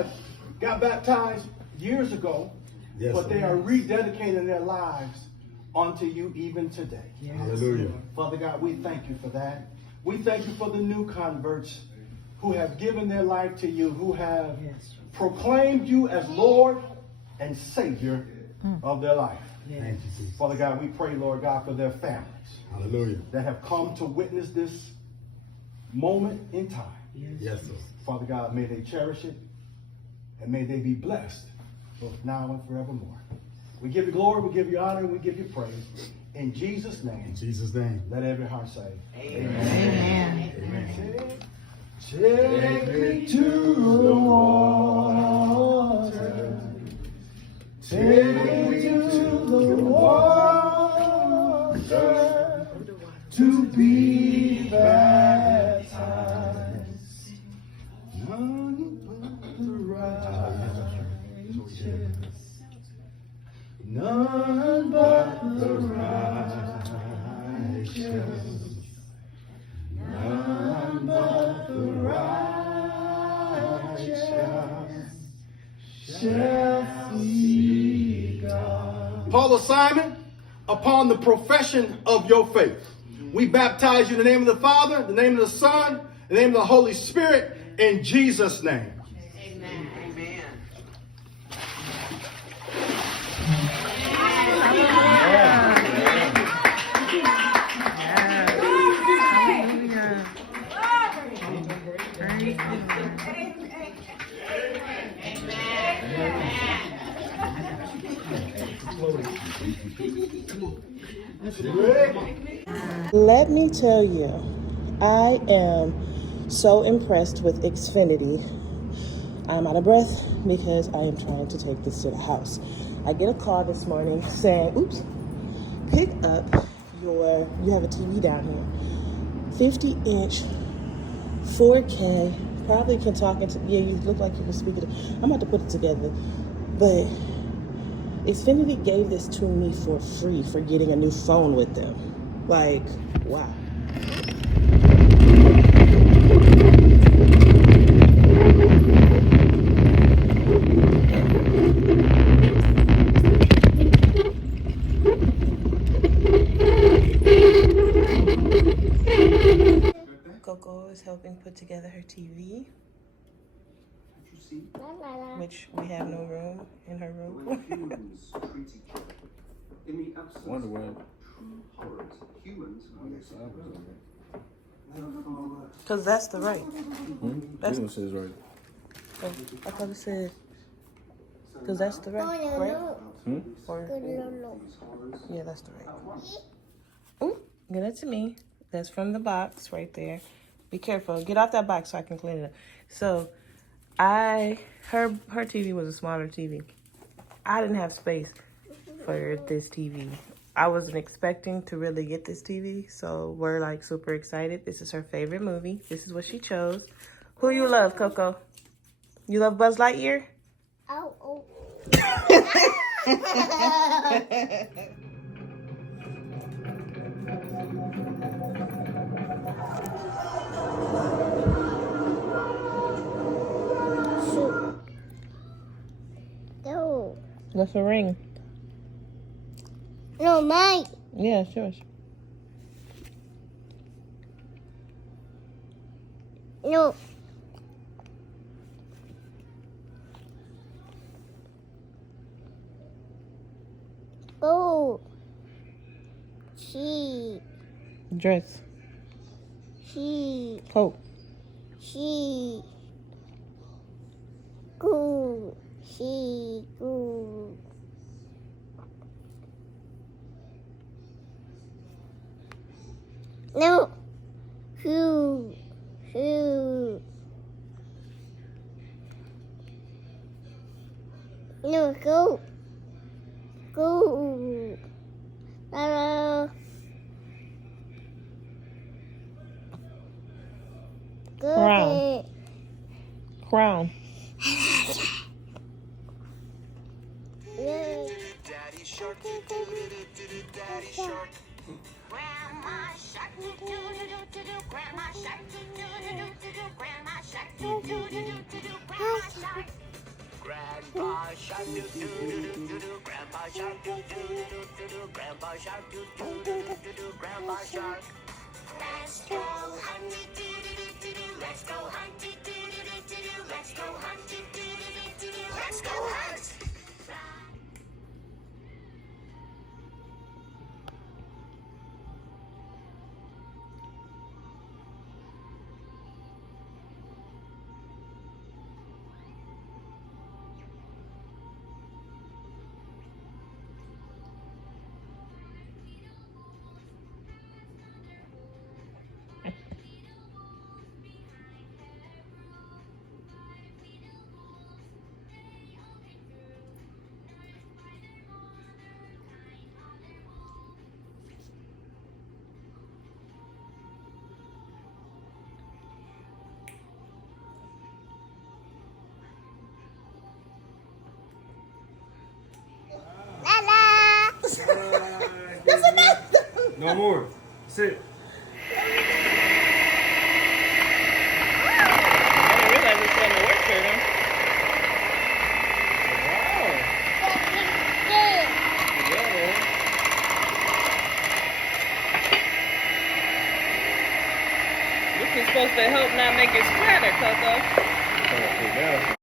have got baptized years ago, Yes, but they Lord. are rededicating their lives unto you even today. Hallelujah. Father God, we thank you for that. We thank you for the new converts who have given their life to you, who have proclaimed you as Lord and Savior of their life. Thank you, Jesus. Father God, we pray, Lord God, for their families Hallelujah. that have come to witness this moment in time. Yes, Lord. Father God, may they cherish it and may they be blessed both now and forevermore. We give you glory, we give you honor, and we give you praise. In Jesus' name. In Jesus' name. Let every heart say, Amen. Amen. Amen. Take me to the water. Take me to the water to be baptized. None but the righteous. None but the righteous. None but the righteous shall see God. Paul Simon, upon the profession of your faith, we baptize you in the name of the Father, the name of the Son, in the name of the Holy Spirit, in Jesus' name. Amen. Amen. Let me tell you, I am so impressed with Xfinity. I'm out of breath because I am trying to take this to the house. I get a call this morning saying, oops, pick up you have a TV down here, 50-inch, 4K, probably can talk into, yeah, you look like you can speak it. I'm about to put it together, but Xfinity gave this to me for free for getting a new phone with them. Like, wow. Coco is helping put together her TV, which we have no room in her room. Wonder Woman. Because that's the right. That's, This one says right. I thought it said, because that's the right, right? Or, yeah, that's the right. Ooh, give that to me. That's from the box right there. Be careful. Get off that box so I can clean it up. So, her TV was a smaller TV. I didn't have space for this TV. I wasn't expecting to really get this TV, so we're like super excited. This is her favorite movie. This is what she chose. Who you love, Coco? You love Buzz Lightyear? Oh. No. That's a ring. No, mine. Yeah, sure. No. Go. She. Dress. She. Coat. She. Go. She. Go. No. Who. No, go. Go. Hello. Go. Crown. Crown. Yeah. Daddy shark, daddy shark. Grandma shark, grandma shark, grandma shark, grandma shark. shark do do do do do. Grandpa shark do do do do do. Grandpa shark do do do do do. Grandpa shark. Let's go hunting do do do do. Let's go hunting do do do do. Let's go hunting do do do do. Let's go hunt. No more. Sit. I didn't realize it was going to work for them. This is supposed to help not make it splatter, Coco. Yeah.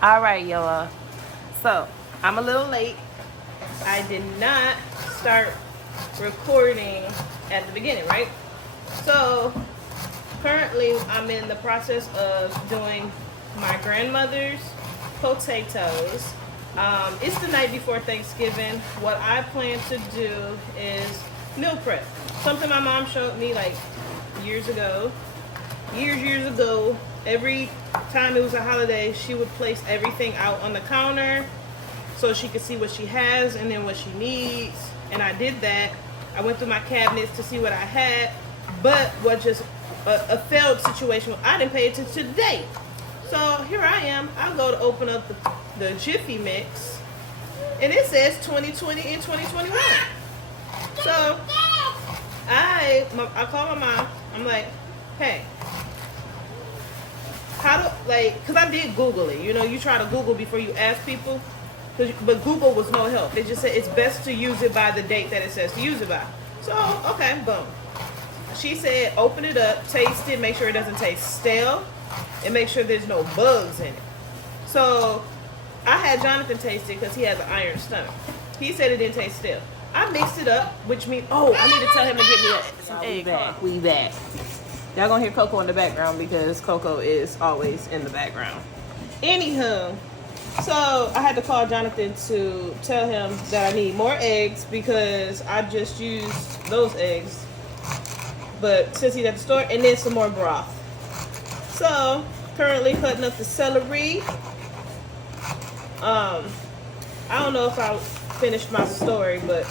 All right, y'all. So I'm a little late. I did not start recording at the beginning, right? So currently I'm in the process of doing my grandmother's potatoes. It's the night before Thanksgiving. What I plan to do is meal prep. Something my mom showed me like years ago. Every time it was a holiday, she would place everything out on the counter so she could see what she has and then what she needs. And I did that. I went through my cabinets to see what I had, but what just a failed situation, I didn't pay attention to the date. So here I am. I go to open up the Jiffy Mix, and it says 2020 and 2021. So I call my mom. I'm like, hey, because I did Google it. You know, you try to Google before you ask people, but Google was no help. They just said it's best to use it by the date that it says to use it by. So, okay, boom. She said, open it up, taste it, make sure it doesn't taste stale, and make sure there's no bugs in it. So, I had Jonathan taste it because he has an iron stomach. He said it didn't taste stale. I mixed it up, which means, I need to tell him to get me some egg. We back. Y'all gonna hear Coco in the background because Coco is always in the background. Anywho, so I had to call Jonathan to tell him that I need more eggs because I just used those eggs. But since he's at the store, and then some more broth. So currently cutting up the celery. I don't know if I finished my story, but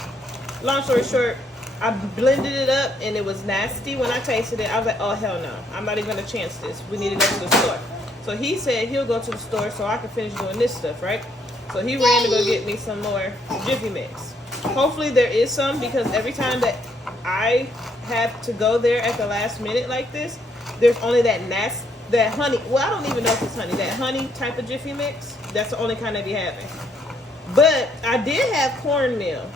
long story short, I blended it up and it was nasty. When I tasted it, I was like, oh hell no, I'm not even gonna chance this. We need to go to the store. So he said he'll go to the store so I can finish doing this stuff, right? So he ran to go get me some more Jiffy Mix. Hopefully there is some, because every time that I have to go there at the last minute like this, there's only that honey. Well, I don't even know if it's honey. That honey type of Jiffy Mix. That's the only kind they be having. But I did have cornmeal.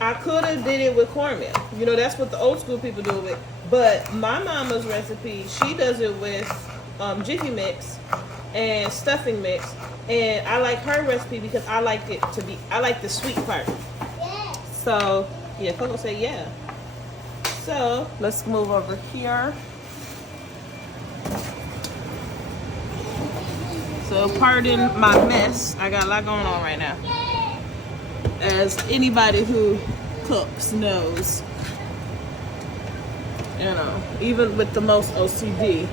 I could have did it with cornmeal. You know, that's what the old school people do with. But my mama's recipe, she does it with Jiffy Mix and stuffing mix. And I like her recipe because I like the sweet part. So, yeah, Coco said yeah. So, let's move over here. So, pardon my mess. I got a lot going on right now. As anybody who cooks knows. You know, even with the most OCD,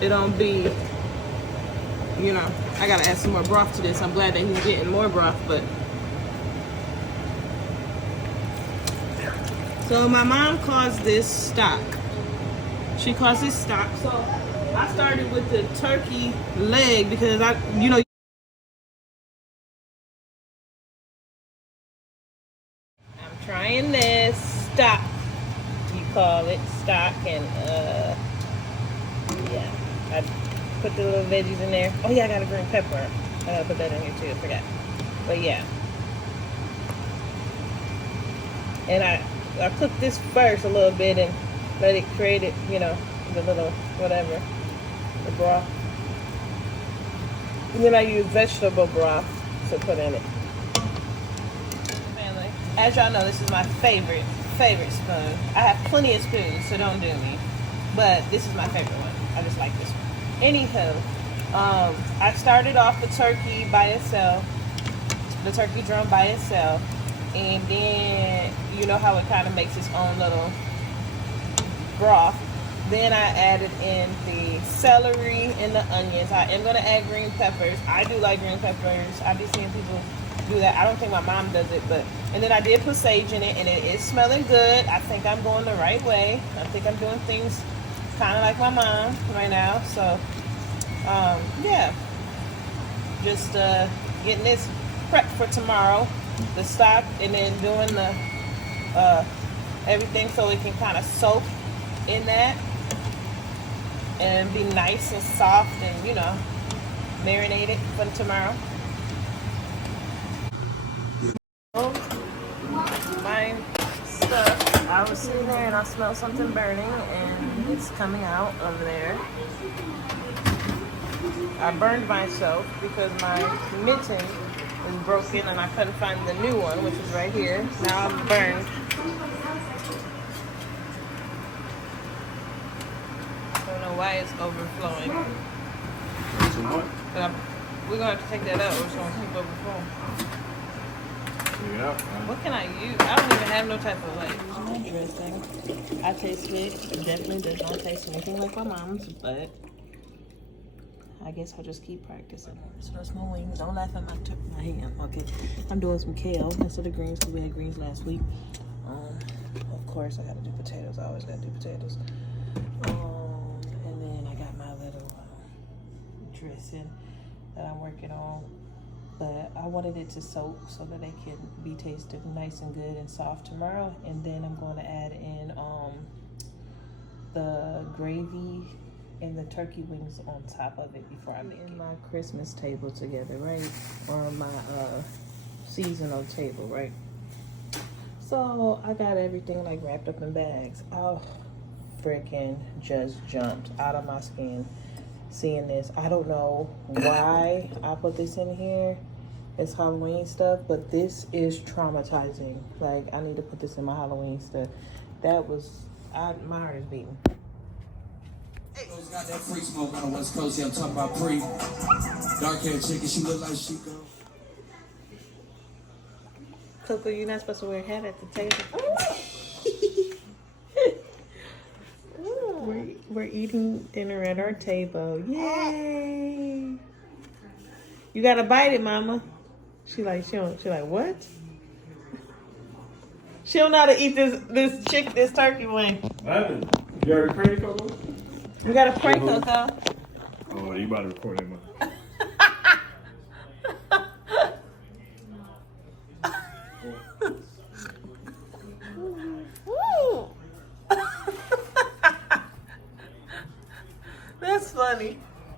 it don't be, you know, I gotta add some more broth to this. I'm glad that he's getting more broth, but. So my mom calls this stock. She calls this stock. So I started with the turkey leg because you know. I'm trying this stock. You call it stock, and yeah, I put the little veggies in there. Oh yeah, I got a green pepper. I gotta put that in here too. I forgot. But yeah, and I cooked this first a little bit and let it create it, you know, the little whatever, the broth. And then I use vegetable broth to put in it. Family, as y'all know, this is my favorite spoon. I have plenty of spoons, so don't do me. But this is my favorite one. I just like this one. Anywho, I started off the turkey by itself, the turkey drum by itself, and then you know how it kind of makes its own little broth. Then I added in the celery and the onions. I am going to add green peppers. I do like green peppers. I be seeing people do that. I don't think my mom does it, but and then I did put sage in it, and it is smelling good. I think I'm going the right way. I think I'm doing things kind of like my mom right now. So yeah, just getting this prepped for tomorrow, the stock, and then doing the everything so it can kind of soak in that and be nice and soft and, you know, marinated for tomorrow. My stuff, I was sitting there and I smelled something burning and it's coming out over there. I burned myself because my mitten is broken and I couldn't find the new one, which is right here. Now I'm burned. I don't know why it's overflowing. But we're going to have to take that out or it's going to keep overflowing. Yeah. What can I use? I don't even have no type of like dressing. I taste it. It definitely does not taste anything like my mom's, but I guess I'll just keep practicing. So that's my wings. Don't laugh at my hand. Okay. I'm doing some kale instead of greens because we had greens last week. Of course, I got to do potatoes. I always got to do potatoes. And then I got my little dressing that I'm working on. But I wanted it to soak so that it can be tasted nice and good and soft tomorrow. And then I'm going to add in the gravy and the turkey wings on top of it before I make it. My Christmas table together, right? Or my seasonal table, right? So I got everything like wrapped up in bags. I freaking just jumped out of my skin seeing this. I don't know why I put this in here. It's Halloween stuff, but this is traumatizing. Like, I need to put this in my Halloween stuff. That was, my heart is beating. Got that free smoke on the West Coast. Yeah, I'm talking about pre. Dark haired chicken, she look like she go. Coco, you're not supposed to wear a hat at the table. We're eating dinner at our table. Yay! You gotta bite it, Mama. She like what? She don't know how to eat this turkey wing. Evan, you already prayed, Coco? We gotta pray, Coco. Oh, you about to record him. That's funny.